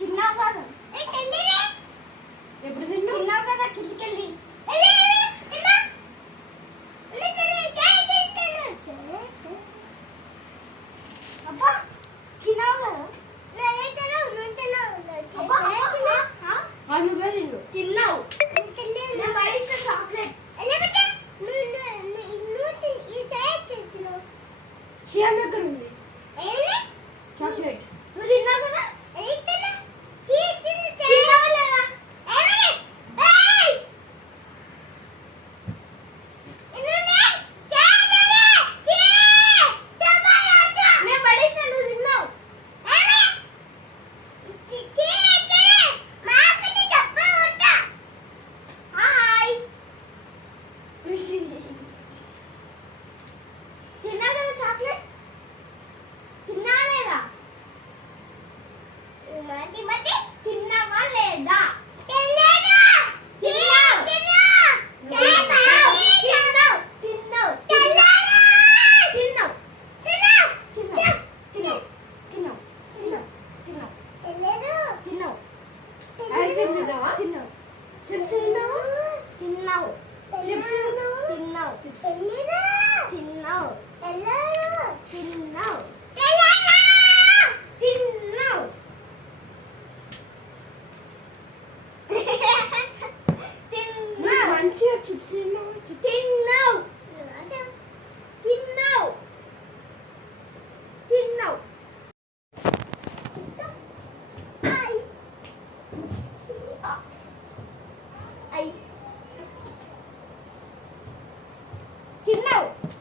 తిన్నావు? ఎప్పుడు తిన్నావు? కదా కిందికెళ్ళి. తిన్నావు. చాక్లెట్. శ్యామ్ ఎక్కడ ఉంది. చాక్లెట్. నువ్వు తిన్నావు కదా? తిన్నావు తిన్నావు తిన్నావు తిన్నావు chips in my chips. Genau. Genau. Genau. Genau.